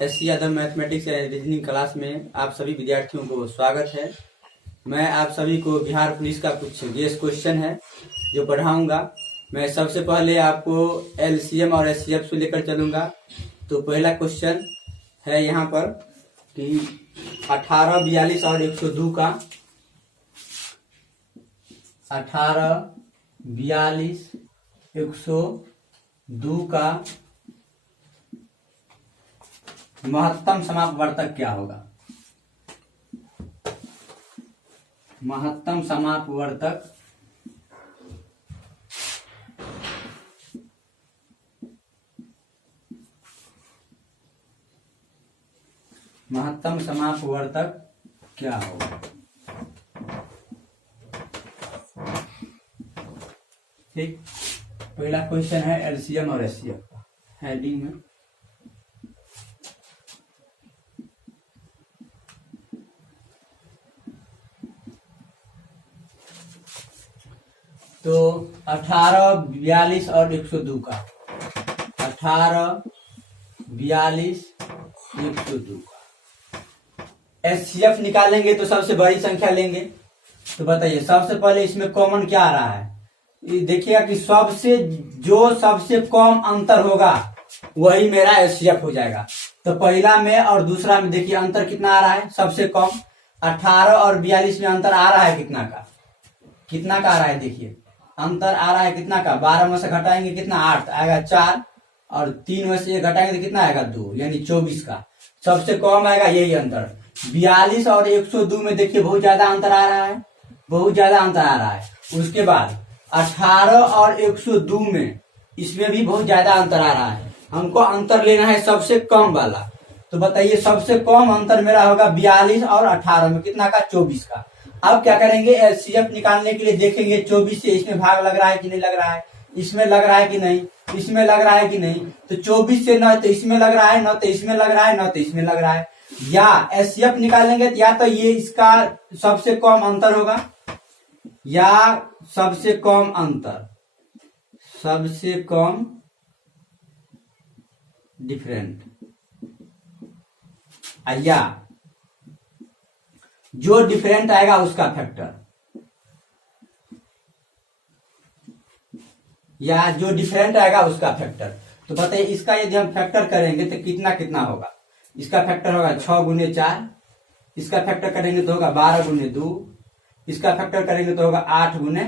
SC Yadav mathematics and reasoning class में आप सभी विद्यार्थियों को स्वागत है। मैं आप सभी को बिहार पुलिस का कुछ गेस क्वेश्चन है जो पढ़ाऊंगा। मैं सबसे पहले आपको एलसीएम और एचसीएफ से लेकर चलूंगा। तो पहला क्वेश्चन है यहाँ पर कि 18, 42 और 102 का 18, 42, 102 का महत्तम समापवर्तक क्या होगा? महत्तम समापवर्तक क्या होगा? ठीक, पहला क्वेश्चन है एलसीएम और एचसीएफ का हेडिंग में। तो 18, 42 और 102 का 18, 42, 102 का एचसीएफ निकालेंगे तो सबसे बड़ी संख्या लेंगे। तो बताइए सबसे पहले इसमें कॉमन क्या आ रहा है? देखिएगा कि सबसे कम अंतर होगा वही मेरा एचसीएफ हो जाएगा। तो पहला में और दूसरा में देखिए अंतर कितना आ रहा है? सबसे कम 18 और 42 में अंतर आ रहा है कितना का आ रहा है? देखिए अंतर आ रहा है कितना का? 12 में से घटाएंगे कितना? 8 आएगा 4, और 3 में से 1 घटाएंगे तो कितना आएगा? 2, यानी 24 का सबसे कम आएगा यही अंतर। 42 और 102 में देखिए बहुत ज्यादा अंतर आ रहा है, उसके बाद 18 और 102 में इसमें भी बहुत ज्यादा अंतर आ रहा है। हमको अंतर लेना है सबसे कम वाला। तो बताइए सबसे कम अंतर मेरा होगा 42 और 18 में कितना का? 24 का। अब क्या करेंगे? एचसीएफ निकालने के लिए देखेंगे 24 से इसमें भाग लग रहा है कि नहीं लग रहा है, इसमें लग रहा है कि नहीं, इसमें लग रहा है कि नहीं। तो 24 से न तो इसमें लग रहा है, न तो इसमें लग रहा है, न तो इसमें लग रहा है। या एचसीएफ निकालेंगे या तो ये इसका सबसे कम अंतर होगा या सबसे कम डिफरेंट, या जो डिफरेंट आएगा उसका फैक्टर, तो बताइए इसका यदि हम फैक्टर करेंगे तो कितना होगा? इसका फैक्टर होगा 6 गुने 4, इसका फैक्टर करेंगे तो होगा 12 गुने 2, इसका फैक्टर करेंगे तो होगा 8 गुने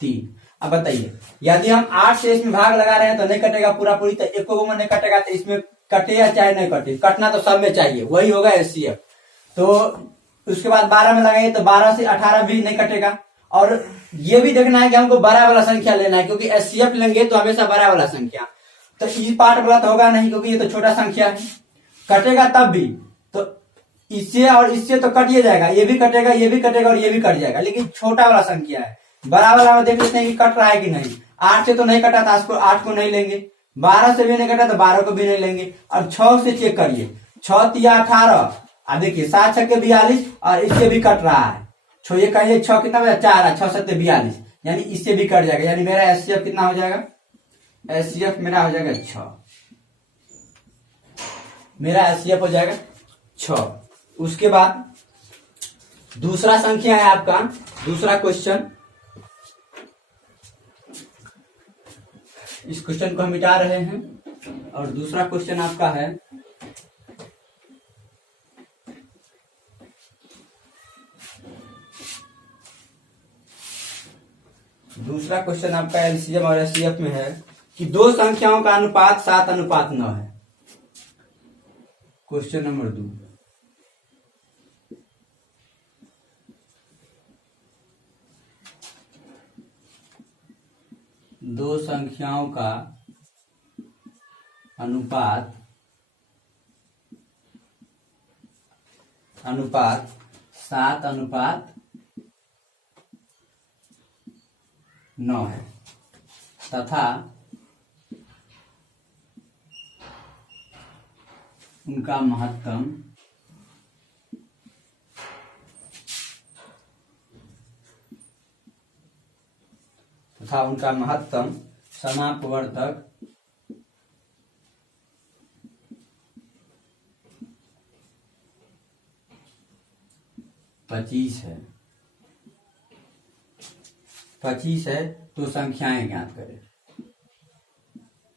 3। अब बताइए यदि हम 8 से इसमें भाग लगा रहे हैं तो नहीं कटेगा पूरी, तो एक में नहीं कटेगा तो इसमें कटे या चाहे नहीं कटे, कटना तो सब में चाहिए, वही होगा एचसीएफ। तो उसके बाद 12 में लगाइए तो 12 से 18 भी नहीं कटेगा। और ये भी देखना है कि हमको बड़ा वाला संख्या लेना है, क्योंकि एचसीएफ लेंगे तो हमेशा बड़ा वाला संख्या। तो ई पार्ट वाला तो होगा नहीं, क्योंकि ये तो छोटा संख्या है, कटेगा तब भी। तो इससे और इससे तो कट जाएगा, ये भी कटेगा, ये भी कटेगा और ये भी कट जाएगा, लेकिन छोटा वाला संख्या है। बड़ा वाला में देख लेते हैं कि कट रहा है कि नहीं। 8 से तो नहीं कटा था, 8 को नहीं लेंगे। 12 से भी नहीं कटा तो 12 को भी नहीं लेंगे। और 6 से चेक करिए, 6 तिया 18, देखिए 7 छक्के 42, और इससे भी कट रहा है। ये कहिए 6 कितना बचा? 4 है, 6 7 42, यानी इससे भी कट जाएगा। यानी मेरा एचसीएफ कितना हो जाएगा? एचसीएफ मेरा हो जाएगा 6। मेरा एचसीएफ हो जाएगा 6। उसके बाद दूसरा संख्या है आपका, दूसरा क्वेश्चन। इस क्वेश्चन को हम मिटा रहे हैं और दूसरा क्वेश्चन आपका है एलसीएम और एचसीएफ में है कि दो संख्याओं का अनुपात 7:9 है। क्वेश्चन नंबर 2, दो संख्याओं का अनुपात 7:9 है तथा उनका महत्तम समापवर्तक 25 है, 25 है तो संख्याएं ज्ञात करें।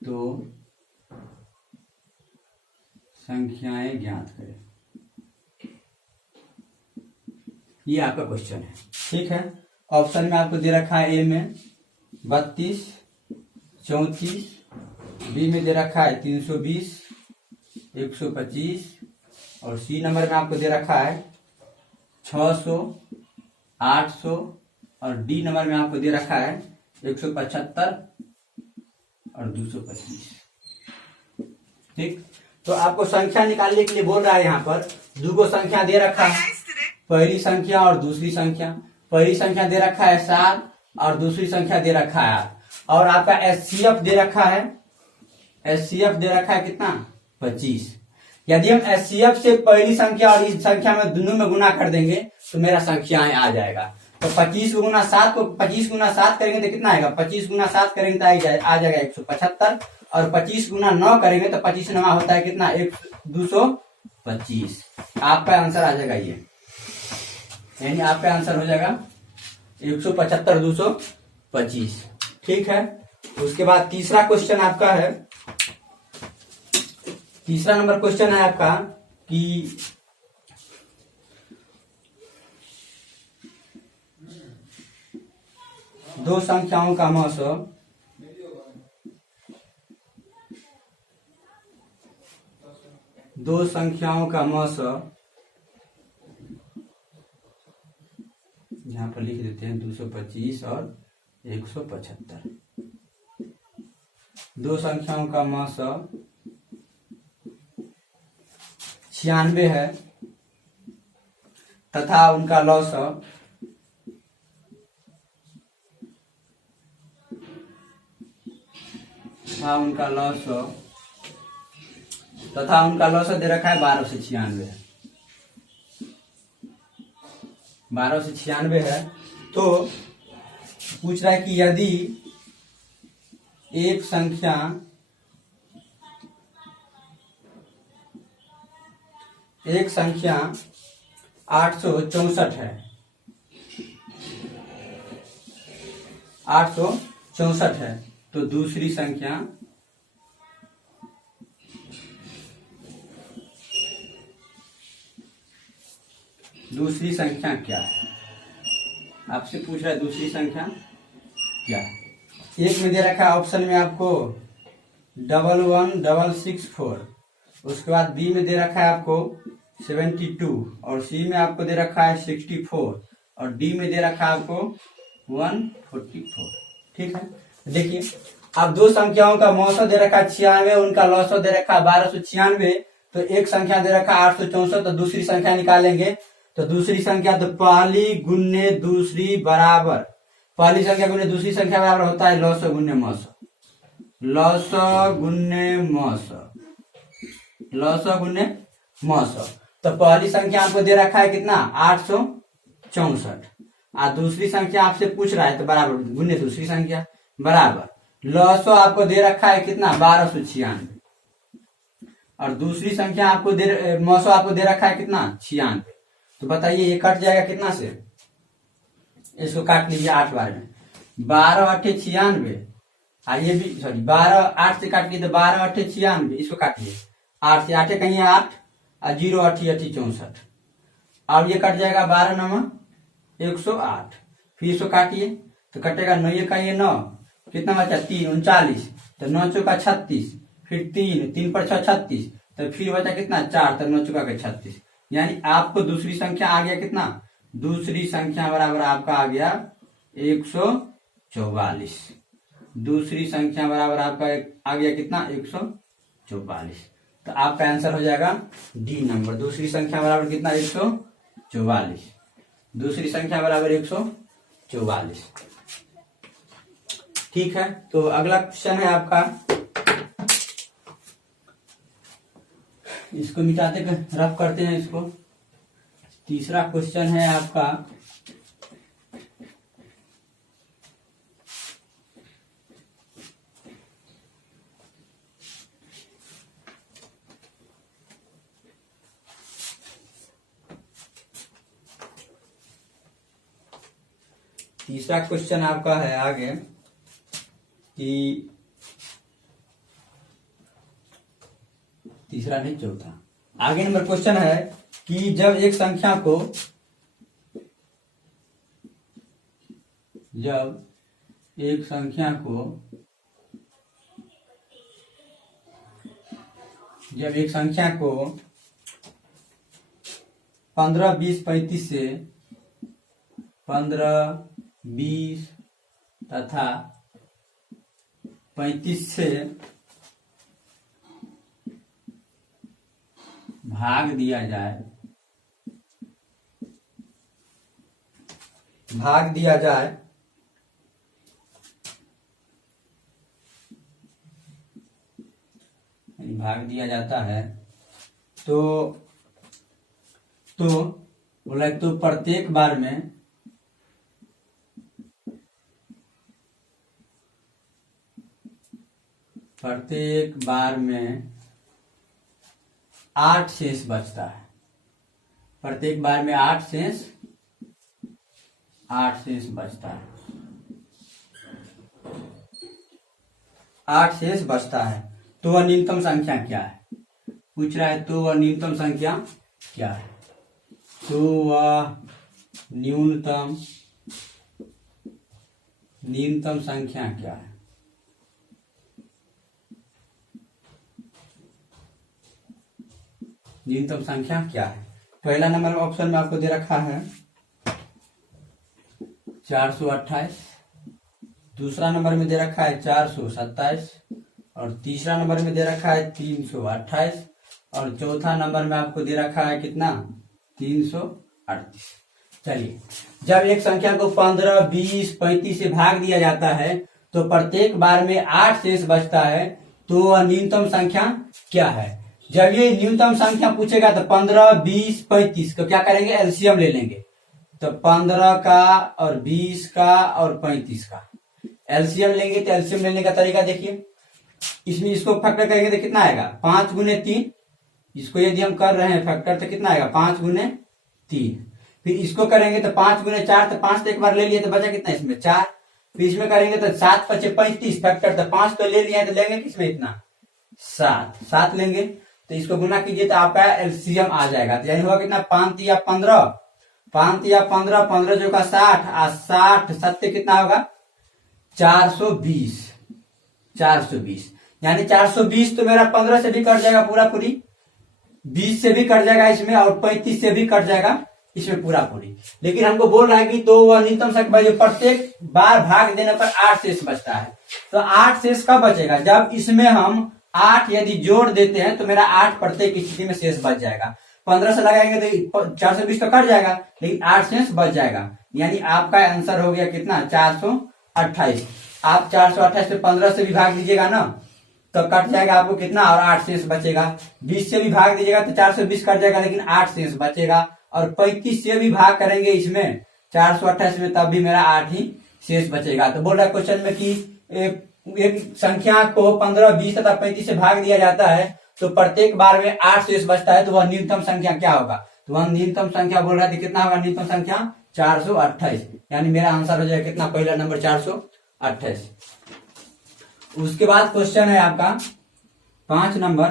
तो संख्याएं ज्ञात करें, ये आपका क्वेश्चन है। ठीक है, ऑप्शन में आपको दे रखा है ए में 32, 34, बी में दे रखा है 320, 125 और सी नंबर में आपको दे रखा है 600, 800 और डी नंबर में आपको दे रखा है 175 और 225। ठीक, तो आपको संख्या निकालने के लिए बोल रहा है। यहाँ पर दो संख्या दे रखा है, पहली संख्या और दूसरी संख्या। पहली संख्या दे रखा है 7 और दूसरी संख्या दे रखा है 8 और आपका एचसीएफ दे रखा है, एचसीएफ दे रखा है कितना 25। यदि हम एचसीएफ से पहली संख्या और इस संख्या में दोनों में गुना कर देंगे तो मेरा संख्याएं आ जाएगा। तो 25 गुना 7 को 25 गुना 7 करेंगे तो कितना आएगा, 25 गुना 7 करेंगे तो आ जाएगा 175 और 25 गुना 9 करेंगे तो 25 9 होता है कितना 225। आपका आंसर आ जाएगा ये, यानी आपका आंसर हो जाएगा 175 225। ठीक है, उसके बाद तीसरा क्वेश्चन आपका है, तीसरा नंबर क्वेश्चन है आपका कि दो संख्याओं का मौसम यहाँ पर लिख देते हैं 225 और 175। दो संख्याओं का मौसम 96 है तथा उनका लौसम 12 दे रखा है 12 से 96 है, 12 से 96 है। तो पूछ रहा है कि यदि एक संख्या एक संख्या 864 है, 864 है तो दूसरी संख्या क्या है, आपसे पूछ रहा है दूसरी संख्या क्या है। एक में दे रखा है ऑप्शन में आपको 11664, उसके बाद बी में दे रखा है आपको 72 और सी में आपको दे रखा है 64 और डी में दे रखा है आपको 144। ठीक है, देखिए अब दो संख्याओं का मौसम दे रखा है 96, उनका लौसम दे रखा है 1296। तो एक संख्या दे रखा है 864, तो दूसरी संख्या निकालेंगे। तो दूसरी संख्या तो पहली गुने दूसरी बराबर, पहली संख्या गुने दूसरी संख्या बराबर होता है लौसम गुने मौसम, लौसम गुने मौसम, लौसम गुने मौसम। तो पहली संख्या आपको दे रखा है कितना 864 और दूसरी संख्या आपसे पूछ रहा है तो बराबर गुने दूसरी संख्या बराबर लौसम आपको दे रखा है कितना 1296 और दूसरी संख्या आपको मौसम आपको दे रखा है कितना 96। तो बताइए ये कट जाएगा कितना से, इसको काट लीजिए 8 बार में, 12 8 96 ये भी सॉरी 12 8 से काट लीजिए तो 12 8 96, इसको काटिए 8 से 8 कहीं 8 और 0 8 8 64। अब ये कट जाएगा 12 9 108, फिर इसको काटिए तो कटेगा 9 का ये 9 कितना बचा 3 39, तो 9 चौका 36, फिर 3 पर 6 36, तो फिर बचा कितना 4, तो 9 चौका 36। यानी आपको दूसरी संख्या आ गया कितना, दूसरी संख्या बराबर आपका आ गया 144। दूसरी संख्या बराबर आपका आ गया कितना 144। तो आपका आंसर हो जाएगा डी नंबर, दूसरी संख्या बराबर कितना 144, दूसरी संख्या बराबर 144। ठीक है, तो अगला क्वेश्चन है आपका, इसको मिटाते रफ करते हैं इसको। तीसरा क्वेश्चन है आपका तीसरा क्वेश्चन आपका है आगे कि तीसरा नहीं चौथा, आगे नंबर क्वेश्चन है कि जब एक संख्या को जब एक संख्या को 15, 20, 35 से 15, 20 तथा 35 से भाग दिया जाए भाग दिया जाता है तो बोला तो प्रत्येक बार में 8 शेष बचता है। प्रत्येक बार में 8 शेष बचता है। 8 शेष बचता है तो वह न्यूनतम संख्या क्या है? पूछ रहा है तो वह न्यूनतम संख्या क्या है? तो वह न्यूनतम संख्या क्या है? न्यूनतम संख्या क्या है? पहला नंबर ऑप्शन में आपको दे रखा है 428, दूसरा नंबर में दे रखा है 427 और तीसरा नंबर में दे रखा है 328 और चौथा नंबर में आपको दे रखा है कितना? 338। चलिए, जब एक संख्या को 15, 20, 35 से भाग दिया जाता है तो प्रत्येक बार में 8 शेष बचता है तो वह न्यूनतम संख्या क्या है? जब ये न्यूनतम संख्या पूछेगा तो 15, 20, 35 को क्या करेंगे? एलसीएम ले लेंगे। तो 15 का और 20 का और 35 का एलसीएम लेंगे। तो एलसीएम लेने का तरीका देखिए, इसमें इसको फैक्टर करेंगे तो कितना आएगा? 5 गुने 3। इसको यदि हम कर रहे हैं फैक्टर तो कितना आएगा? 5 गुने 3। फिर इसको करेंगे तो 5 गुने 4, तो 5 तो एक बार ले लिए तो बचा कितना इसमें? 4। फिर इसमें करेंगे तो 7 × 5 = 35 फैक्टर, तो 5 तो ले लिया तो लेंगे किसमें इतना? 7 लेंगे। तो इसको गुना कीजिए तो आपका एलसीएम आ जाएगा। तो यानी होगा कितना? 5 × 15, 5 × 15, 15 जो का 60 और 60 7 कितना होगा? 420। यानी 420 तो मेरा 15 से भी कट जाएगा पूरा पूरी, 20 से भी कट जाएगा इसमें और 35 से भी कट जाएगा इसमें पूरा पूरी। लेकिन हमको बोल रहा है कि तो वह न्यूनतम संख्या जो प्रत्येक बार भाग देने पर 8 शेष बचता है। तो 8 शेष कब बचेगा? जब इसमें हम 8 यदि जोड़ देते हैं तो मेरा 8 प्रत्येक स्थिति में शेष बच जाएगा। 15 से लगाएंगे तो 420 तो कट जाएगा लेकिन 8 शेष बच जाएगा। यानी आपका आंसर हो गया कितना? 428। आप 428 से 15 से भी भाग दीजिएगा ना तो कट जाएगा आपको कितना? और 8 शेष बचेगा। 20 से भी भाग दीजिएगा तो 420 कट जाएगा लेकिन 8 शेष बचेगा। और 35 से भी भाग करेंगे इसमें 428 में तब भी मेरा 8 ही शेष बचेगा। तो बोल रहा है क्वेश्चन में कि एक संख्या को 15, 20 तथा 35 से भाग दिया जाता है तो प्रत्येक बार में 8 शेष बचता है तो वह न्यूनतम संख्या क्या होगा? तो वह न्यूनतम संख्या बोल रहा है कितना होगा? न्यूनतम संख्या 428। यानी मेरा आंसर हो जाएगा कितना? पहला नंबर 428। उसके बाद क्वेश्चन है आपका 5 नंबर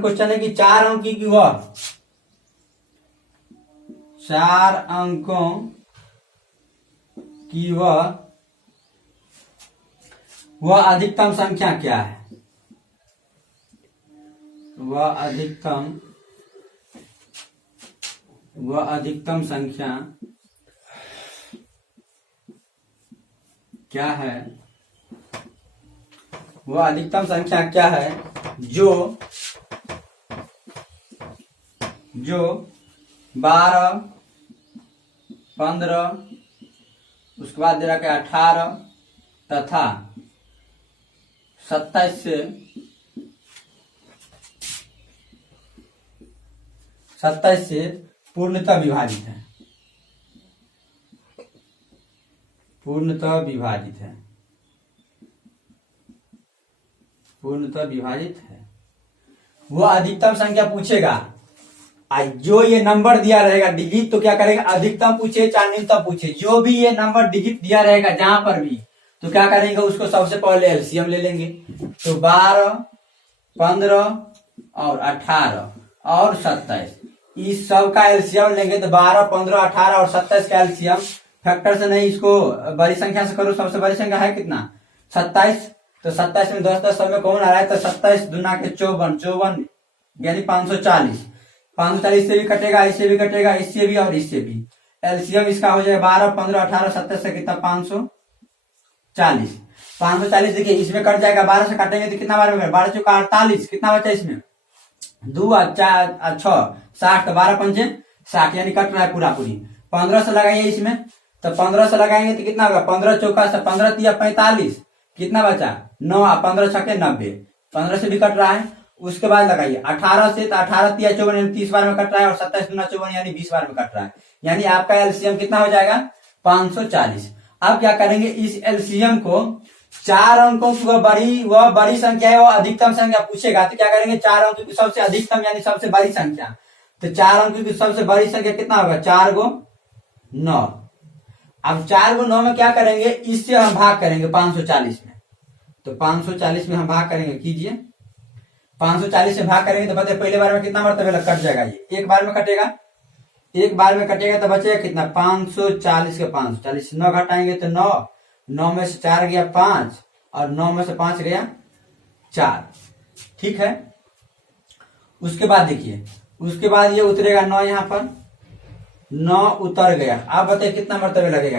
क्वेश्चन है कि 4 अंकों की वह अधिकतम संख्या क्या है? वह अधिकतम संख्या क्या है? वह अधिकतम संख्या क्या है जो 12, 15, उसके बाद दे रखा है 18 तथा 27 से पूर्णतः विभाजित है। पूर्णतः विभाजित है। वह अधिकतम संख्या पूछेगा। जो ये नंबर दिया रहेगा डिजिट, तो क्या करेगा, अधिकतम पूछे चाहे न्यूनतम पूछे, जो भी ये नंबर डिजिट दिया रहेगा जहां पर भी, तो क्या करेंगे, उसको सबसे पहले एलसीएम ले लेंगे। तो 12, 15 और 18 और 27, इस सब का एलसीएम लेंगे। तो 12, 15, 18 और 27 का एलसीएम फैक्टर से नहीं, इसको बड़ी संख्या से करो। सबसे बड़ी संख्या है कितना, 27। तो 27 में 10 10 सब में कौन आ रहा है, तो 27 दूना के 54, 54 यानी 540। 540 से भी कटेगा, इससे भी कटेगा, इससे भी और इससे भी। एलसीएम इसका हो जाएगा 12, 15, 18, 27 से कितना, 540। 540 देखिए इसमें कट जाएगा, 12 से काटेंगे तो कितना बार में, 12 चौका 48, कितना बचा इसमें, 2 और 4 और 6 60, तो 12 पंचे 60 यानी कट रहा है पूरा पूरी। 15 से लगाइए इसमें, तो 15 से लगाएंगे तो कितना होगा, 15 चौका से 15 तिया 45, कितना बचा 9, 15 छके 90, 15 से भी कट रहा है। उसके बाद लगाइए 18 से, तो 18 तिया 54 यानी 30 बार में कट रहा है, और 27 दूना 54 यानी 20 बार में कट रहा है, यानी आपका एलसीएम कितना हो जाएगा, 540। अब क्या करेंगे, इस एलसीएम को 4 अंकों की वह बड़ी संख्या है, वह अधिकतम संख्या पूछेगा, तो क्या करेंगे, 4 अंकों की सबसे अधिकतम यानी सबसे बड़ी संख्या। तो 4 अंकों की सबसे बड़ी संख्या कितना होगा, 4 गो 9। अब 4 गो 9 में क्या करेंगे, इससे हम भाग करेंगे 540 में। तो 540 में हम भाग करेंगे, कीजिए 540 से भाग करेंगे तो बताइए पहले बार में कितना मरतबे कट जाएगा, ये एक बार में कटेगा, एक बार में कटेगा तो बचेगा कितना, 540 के 540, 9 घटाएंगे तो 9, 9 में से 4 गया 5 और 9 में से 5 गया 4, ठीक है। उसके बाद देखिए, उसके बाद ये उतरेगा 9 यहाँ पर, 9 उतर गया। अब बताइए कितना मरतबे लगेगा,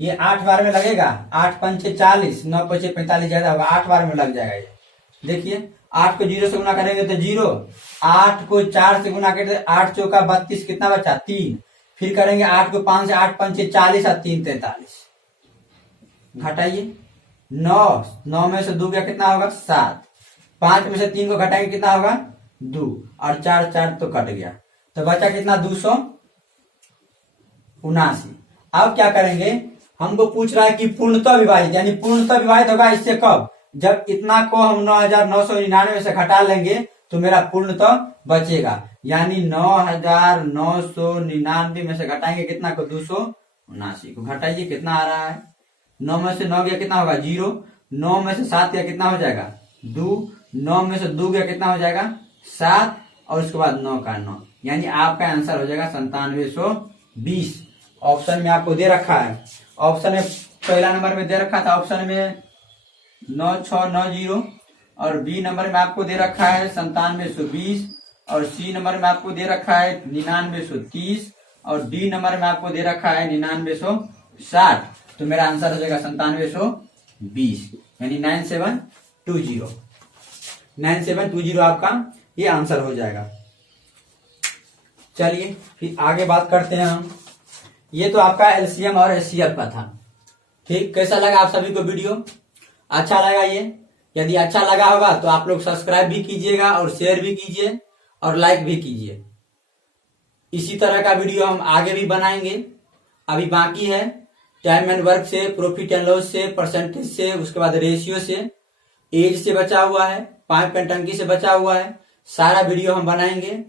ये 8 बार में लगेगा, 8 पंचे 40, 9 पंचे 45 ज्यादा होगा, 8 बार में लग जाएगा ये। देखिए 8 को 0 से गुना करेंगे तो 0, 8 को 4 से गुना करेंगे 8 चौका 32, कितना बचा 3, फिर करेंगे 8 को 5 से, 8 पंचे 40 और 3 43, घटाइए 9, 9 में से 2 गया कितना होगा 7, 5 में से 3 को घटाएंगे कितना होगा 2 और 4 4 तो कट गया, तो बचा कितना 279। अब क्या करेंगे, हमको पूछ रहा है कि पूर्णतः विभाजित, यानी पूर्णतः विभाजित होगा इससे कब, जब इतना को हम 9,999 से घटा लेंगे तो मेरा पूर्णतः बचेगा, यानी 9,999 में से घटाएंगे कितना को, 279 को घटाइए, कितना आ रहा है, 9 में से 9 गया कितना होगा 0, 9 में से 7 गया कितना हो जाएगा 2, 9 में से 2 गया कितना हो जाएगा 7 और उसके बाद 9 का 9, यानी आपका आंसर हो जाएगा 9720। ऑप्शन में आपको दे रखा है, ऑप्शन में पहला नंबर में दे रखा था, ऑप्शन में 9690 और बी नंबर में आपको दे रखा है 9720 और सी नंबर में आपको दे रखा है 9930 और डी नंबर में आपको दे रखा है 9960। तो मेरा आंसर हो जाएगा 9720 यानी 9720 आपका ये आंसर हो जाएगा। चलिए फिर आगे बात करते हैं हम। ये तो आपका एलसीएम और एचसीएफ का था, ठीक। कैसा लगा आप सभी को वीडियो, अच्छा लगा ये? यदि अच्छा लगा होगा तो आप लोग सब्सक्राइब भी कीजिएगा और शेयर भी कीजिए और लाइक भी कीजिए। इसी तरह का वीडियो हम आगे भी बनाएंगे। अभी बाकी है टाइम एंड वर्क से, प्रॉफिट एंड लॉस से, परसेंटेज से, उसके बाद रेशियो से, एज से बचा हुआ है, पाइप एंड टंकी से बचा हुआ है, सारा वीडियो हम बनाएंगे।